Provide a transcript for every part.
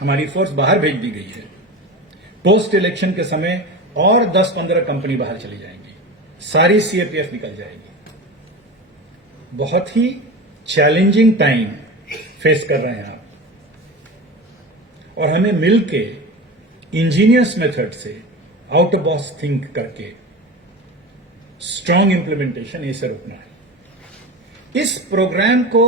हमारी फोर्स बाहर भेज दी गई है। पोस्ट इलेक्शन के समय और 10-15 कंपनी बाहर चली जाएंगी, सारी सीएपीएफ निकल जाएगी। बहुत ही चैलेंजिंग टाइम फेस कर रहे हैं आप, और हमें मिलके इंजीनियर्स मेथड से आउट ऑफ बॉक्स थिंक करके स्ट्रांग इंप्लीमेंटेशन इसे रोकना है। इस प्रोग्राम को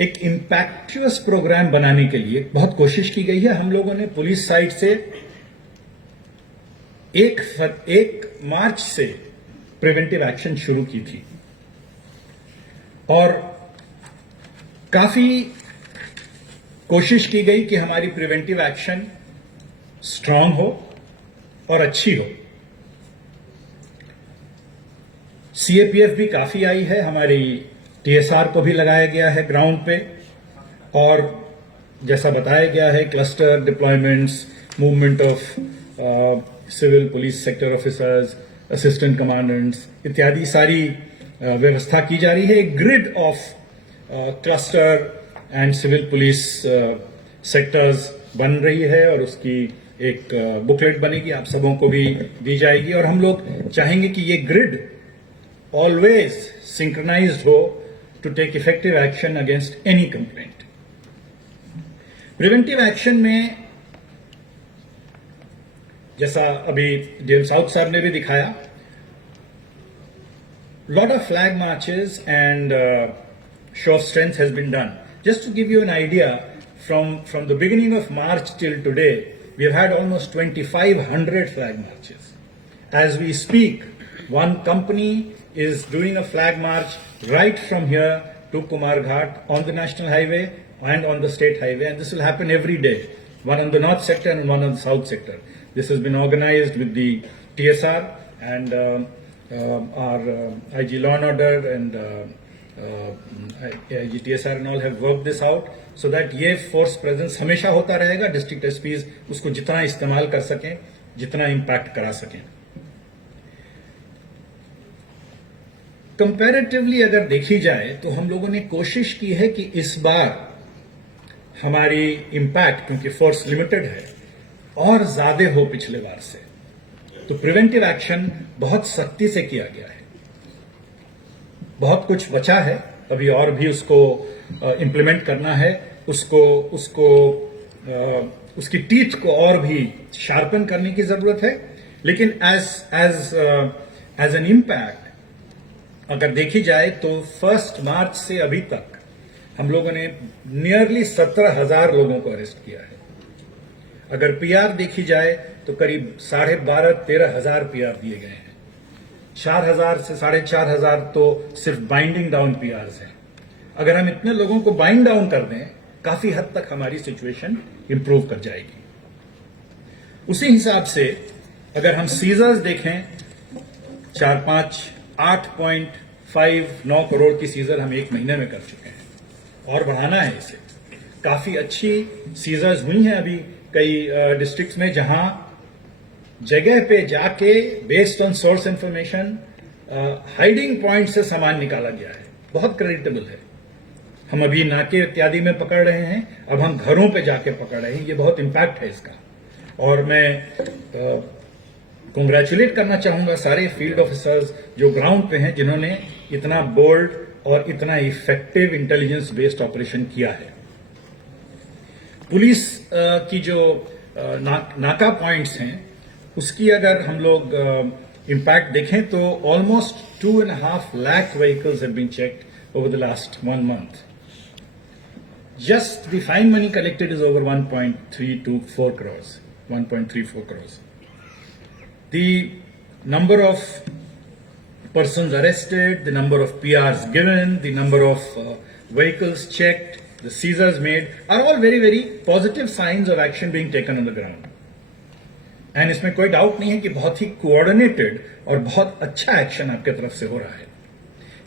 एक इंपैक्चुअस प्रोग्राम बनाने के लिए बहुत कोशिश की गई है। हम लोगों ने पुलिस साइड से 1 मार्च से प्रिवेंटिव एक्शन शुरू की थी, और काफी कोशिश की गई कि हमारी प्रिवेंटिव एक्शन स्ट्रांग हो और अच्छी हो। सीएपीएफ भी काफी आई है, हमारी टीएसआर को भी लगाया गया है ग्राउंड पे, और जैसा बताया गया है cluster deployments, movement of civil police sector officers, assistant commandants इत्यादि सारी व्यवस्था की जा रही है। एक grid of cluster and civil police sectors बन रही है, और उसकी एक बुकलेट बनेगी, आप सबों को भी दी जाएगी। और हम लोग चाहेंगे कि ये ग्रिड ऑलवेज सिंक्रोनाइज्ड हो to take effective action against any complaint. Preventive action में जैसा अभी जेम्स साउथ साहब ने भी दिखाया, lot of flag marches and show of strength has been done. Just to give you an idea, from the beginning of March till today, we have had almost 2,500 flag marches. As we speak, one company is doing a flag march right from here to Kumar Ghat on the National Highway and on the State Highway, and this will happen every day, one on the North sector and one on the South sector. This has been organized with the TSR and our IG Law and Order and IG TSR and all have worked this out so that ये force presence हमेशा होता रहेगा। District SPs उसको जितना इस्तेमाल कर सकें, जितना इम्पैक्ट करा सकें। कंपैरेटिवली अगर देखी जाए तो हम लोगों ने कोशिश की है कि इस बार हमारी इम्पैक्ट, क्योंकि फोर्स लिमिटेड है, और ज्यादा हो पिछले बार से। तो प्रिवेंटिव एक्शन बहुत सख्ती से किया गया है। बहुत कुछ बचा है, अभी और भी उसको इम्प्लीमेंट करना है, उसकी टीथ को और भी शार्पन करने की जरूरत है। लेकिन एज एन इम्पैक्ट अगर देखी जाए तो 1 मार्च से अभी तक हम लोगों ने नियरली 17,000 लोगों को अरेस्ट किया है। अगर पीआर देखी जाए तो करीब 12,500-13,000 पीआर दिए गए हैं। 4,000 से 4,500 तो सिर्फ बाइंडिंग डाउन पीआरस हैं। अगर हम इतने लोगों को बाइंड डाउन कर दें, काफी हद तक हमारी सिचुएशन इंप्रूव कर जाएगी। उसी हिसाब से अगर हम सीजर्स देखें, 4-5, 8.59 करोड़ की सीजर हम 1 महीने में कर चुके हैं, और बढ़ाना है इसे। काफी अच्छी सीजर्स हुई हैं अभी कई डिस्ट्रिक्ट्स में, जहां जगह पे जाके based on source information hiding point से सामान निकाला गया है। बहुत क्रेडिटेबल है। हम अभी नाके इत्यादि में पकड़ रहे हैं, अब हम घरों पे जाके पकड़ रहे हैं। ये बहुत इम्पैक्ट है इसका, और मैं कॉन्ग्रेचुलेट करना चाहूंगा सारे फील्ड ऑफिसर्स जो ग्राउंड पे हैं, जिन्होंने इतना बोल्ड और इतना इफेक्टिव इंटेलिजेंस बेस्ड ऑपरेशन किया है। पुलिस की जो नाका पॉइंट्स हैं, उसकी अगर हम लोग इम्पैक्ट देखें तो almost 2.5 lakh vehicles have been checked over the last 1 month. Just the fine money collected is over 1.324 crores, 1.34 crores. The number of persons arrested, the number of PRs given, the number of vehicles checked, the seizures made are all very, very positive signs of action being taken on the ground. And इसमें कोई doubt नहीं है कि बहुत ही coordinated और बहुत अच्छा action आपकी तरफ से हो रहा है।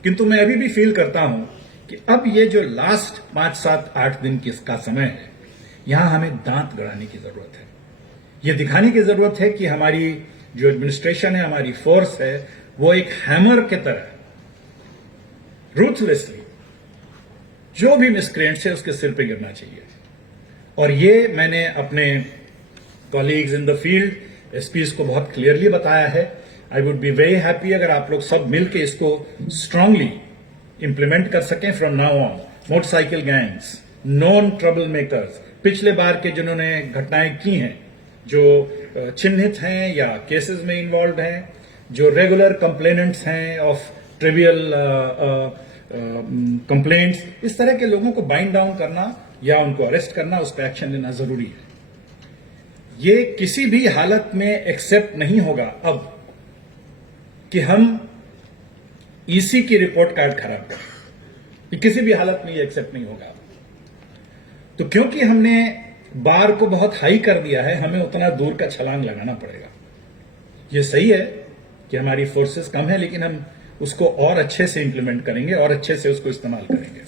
किंतु मैं अभी भी फील करता हूं कि अब ये जो लास्ट 5, 7, 8 दिन का समय है, यहां हमें दांत गड़ाने की जरूरत है। ये दिखाने की जरूरत है कि हमारी जो एडमिनिस्ट्रेशन है, हमारी फोर्स है, वो एक हैमर के तरह रूथलेसली जो भी मिसक्रेंट्स है उसके सिर पे गिरना चाहिए। और ये मैंने अपने colleagues in the field SPs को बहुत क्लियरली बताया है. I would be very happy अगर आप लोग सब मिलकर इसको स्ट्रांगली इंप्लीमेंट कर सकें from now on. Motorcycle gangs, non trouble makers, पिछले बार के जिन्होंने घटनाएं की हैं, जो चिन्हित हैं या केसेस में इन्वॉल्व हैं, जो रेगुलर कंप्लेनेंट्स हैं ऑफ ट्रिवियल कंप्लेंट्स, इस तरह के लोगों को बाइंड डाउन करना या उनको अरेस्ट करना, उस पर एक्शन लेना जरूरी है. ये किसी भी हालत में एक्सेप्ट नहीं होगा अब कि हम ईसी की रिपोर्ट कार्ड खराब करें. ये किसी भी हालत में ये एक्सेप्ट नहीं होगा. तो क्योंकि हमने बार को बहुत हाई कर दिया है, हमें उतना दूर का छलांग लगाना पड़ेगा. ये सही है कि हमारी फोर्सेस कम है, लेकिन हम उसको और अच्छे से इंप्लीमेंट करेंगे और अच्छे से उसको इस्तेमाल करेंगे.